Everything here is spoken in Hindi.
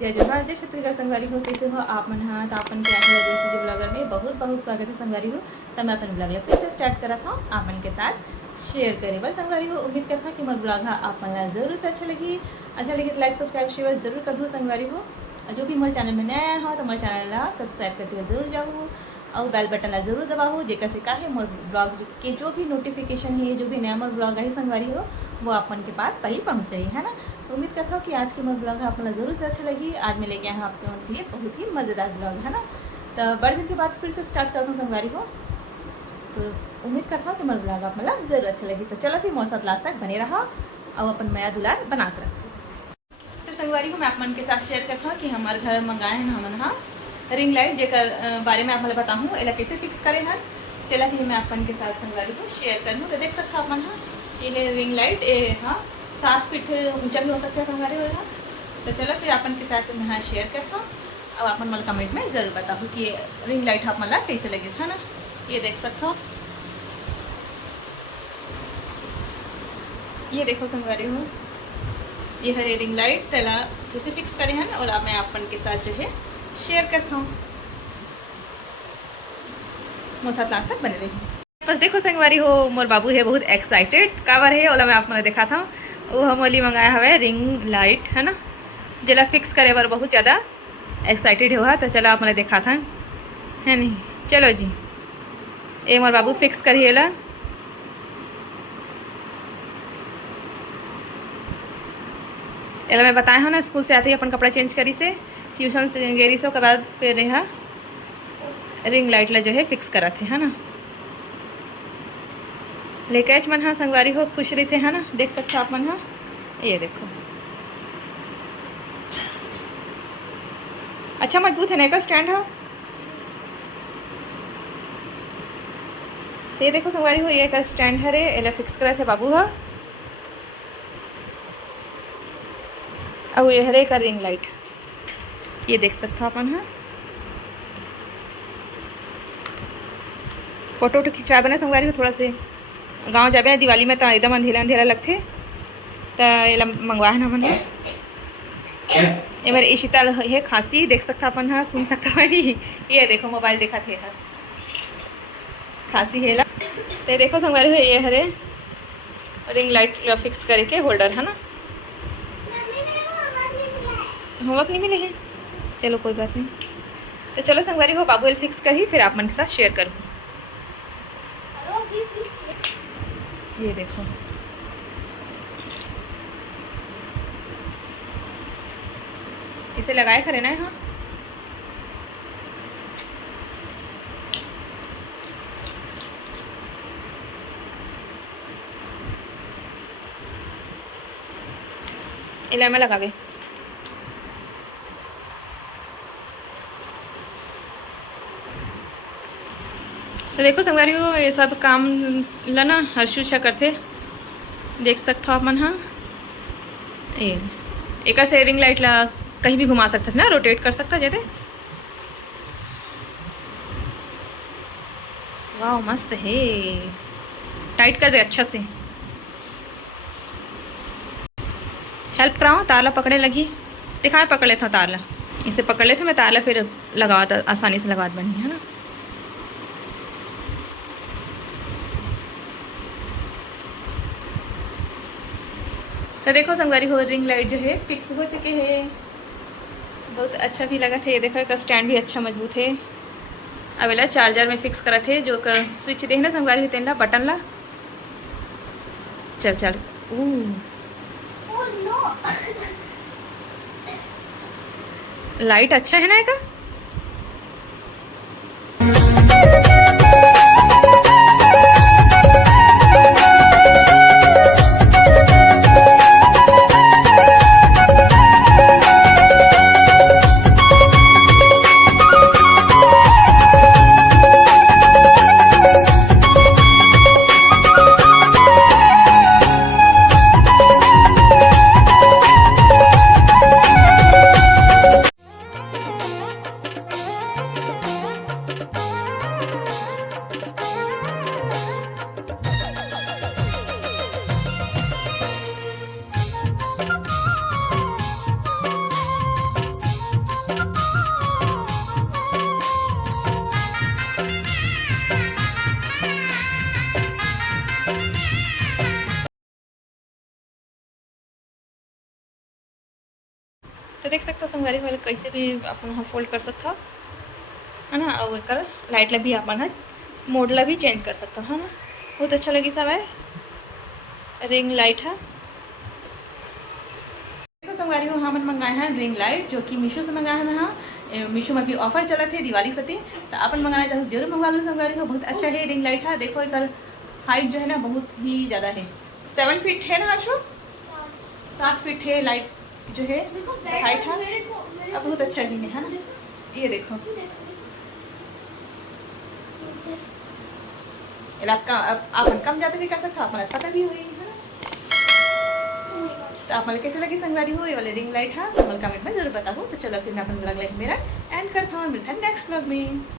जय जोहार जय छत्तीसगढ़ संगवारी हो। कैसे हो आप मन? हाँ तो आपन के आखिर जैसे ब्लॉगर में बहुत बहुत स्वागत है संगवारी हो। तो मैं अपन ब्लॉग फिर से स्टार्ट करा था आपन के साथ शेयर करे बस संगवारी हो। उम्मीद करता कि मोर ब्लॉग आप मन जरूर से अच्छा लगी तो लाइक सब्सक्राइब शेयर जरूर कर दो संगवारी हो। जो भी मोर चैनल में नया हो तो मोर चैनल ला सब्सक्राइब करते हुए जरूर जाओ और बेल बटन ला जरूर दबाओ जेकर से का है मोर ब्लॉग के जो भी नोटिफिकेशन है जो भी नया मोर ब्लॉग है संगवारी हो वो अपन के पास पहले पहुँच जाए है ना। तो उम्मीद करता हूँ कि आज की मोर ब्लॉग आपको जरूर से अच्छा लगी। आज मैं लेके आया हूँ आपके लिए बहुत ही मज़ेदार ब्लॉग है ना। तो बड़े दिन के बाद फिर से स्टार्ट करता हूँ संगवारी को। तो उम्मीद करता हूँ कि मोर ब्लॉग आप मतलब जरूर अच्छा लगी। तो चलो फिर मोर साथ लास्ट तक बने रहा और अपन नया दुलार बनाते रखते। तो संगवारी को मैं आप मन के साथ शेयर करता हूँ कि हमारे घर मंगाए हैं हमन हाँ रिंग लाइट जेकर बारे में आप मतलब बताऊँ एला कैसे फिक्स करें हैं। चला ही मैं अपन के साथ संगवारी को शेयर करूँ। तो देख सकता अपन हाँ ये है रिंग लाइट हाँ 7 फीट ऊंचा भी हो सकता है संगवारी हो। तो चलो फिर अपन के साथ मैं हाँ शेयर करता हूँ और अपन मतलब कमेंट में ज़रूर बताओ कि ये रिंग लाइट आप मतलब कैसे लगे है ना। ये देख सकता हो ये देखो संगवारी हो ये है रिंग लाइट तेला कैसे फिक्स करें हैं और अब मैं अपन के साथ जो है शेयर करता हूँ। मोर साथ लास्ट तक बने रही बस। देखो संगवारी हो मोर बाबू है बहुत एक्साइटेड कावर है ओला मैं आप मन देखा था वो हम ओली मंगाया हुआ है रिंग लाइट है ना जला फिक्स करे बार बहुत ज़्यादा एक्साइटेड हुआ। तो चलो आप मैंने देखा था है नहीं। चलो जी ये मोर बाबू फिक्स करिए ला एला मैं बताया हूँ ना स्कूल से आते ही अपन कपड़ा चेंज करी से ट्यूशन से गेरी से उसके बाद फिर यहाँ रिंग लाइट ला जो है फिक्स करा थे है ना। लेके मन हाँ संगवारी हो खुश रही थे है ना। देख सकते हो आप मन हाँ ये देखो अच्छा मजबूत है ना का स्टैंड है। तो ये देखो संगवारी हो ये का स्टैंड है रे एला फिक्स करा थे बाबू हा और ये हरे का रिंग लाइट ये देख सकते हो अपन हाँ। फोटो वोटो खिंचा बना संगवारी हो थोड़ा से गाँव जाबे दिवाली में तो एकदम अंधेरा अंधेरा लगते तो ये मंगवा है ना मन मेरे शीतल है खांसी देख सकता अपन हाँ सुन सकता है ये देखो मोबाइल देखा थे हर खांसी है ला। तो देखो संगवारी हो ये हरे रिंग लाइट फिक्स करे के होल्डर है ना। होमवर्क नहीं मिले हैं चलो कोई बात नहीं। तो चलो संगवारी हो बाबू फिक्स कर ही फिर आप मन के साथ शेयर करूँ। ये देखो इसे लगाए खरे ना यहाँ इला में लगावे। तो देखो संगवारी हो ये सब काम ला ना हर्षु अच्छा करते देख सकते हो आप मन हाँ। ये एक से रिंग लाइट ला कहीं भी घुमा सकते थे ना रोटेट कर सकता जैसे वाह मस्त है। टाइट कर दे अच्छा से हेल्प कराओ तार ला पकड़े लगी दिखाए पकड़ लेता तार ला इसे पकड़ लेते मैं तार ला फिर लगा आसानी से लगा बनी है ना। तो देखो संगवारी हो रिंग लाइट जो है फिक्स हो चुके हैं बहुत अच्छा भी लगा था। ये देखो इसका स्टैंड भी अच्छा मजबूत है। अब एला चार्जर में फिक्स करा थे जो कर स्विच देखना संगवारी होते ना बटन ला चल चल लाइट अच्छा है ना का। तो देख सकते हो संगवारी वाले कैसे भी अपन वहाँ फोल्ड कर सकते हो है ना। और एक लाइट ला भी अपन मोड ला भी चेंज कर सकते हो है ना। बहुत अच्छा लगी सब है रिंग लाइट है। देखो संगवारी हो हम मंगाए हैं रिंग लाइट जो कि मीशो से मंगाए हैं। हाँ मीशो में भी ऑफर चला थे दिवाली सती तो अपन मंगाना चाहते जरूर मंगा लो संगवारी हो। बहुत अच्छा है रिंग लाइट है। देखो एक हाइट जो है ना बहुत ही ज़्यादा है 7 फीट है ना हर्षो 7 फीट है लाइट जो है हाइट है। अब बहुत अच्छा भी है ना। ये देखो आप कम ज़्यादा भी कर सकते हो आप पता भी हुई है ना। तो आप कैसे लगी संगवारी हो ये वाले रिंग लाइट है तो कमेंट में जरूर बताओ। तो चलो फिर मैं अपन ब्लॉग लाइक मेरा एंड करता हूँ मिलता है नेक्स्ट ब्लॉग में।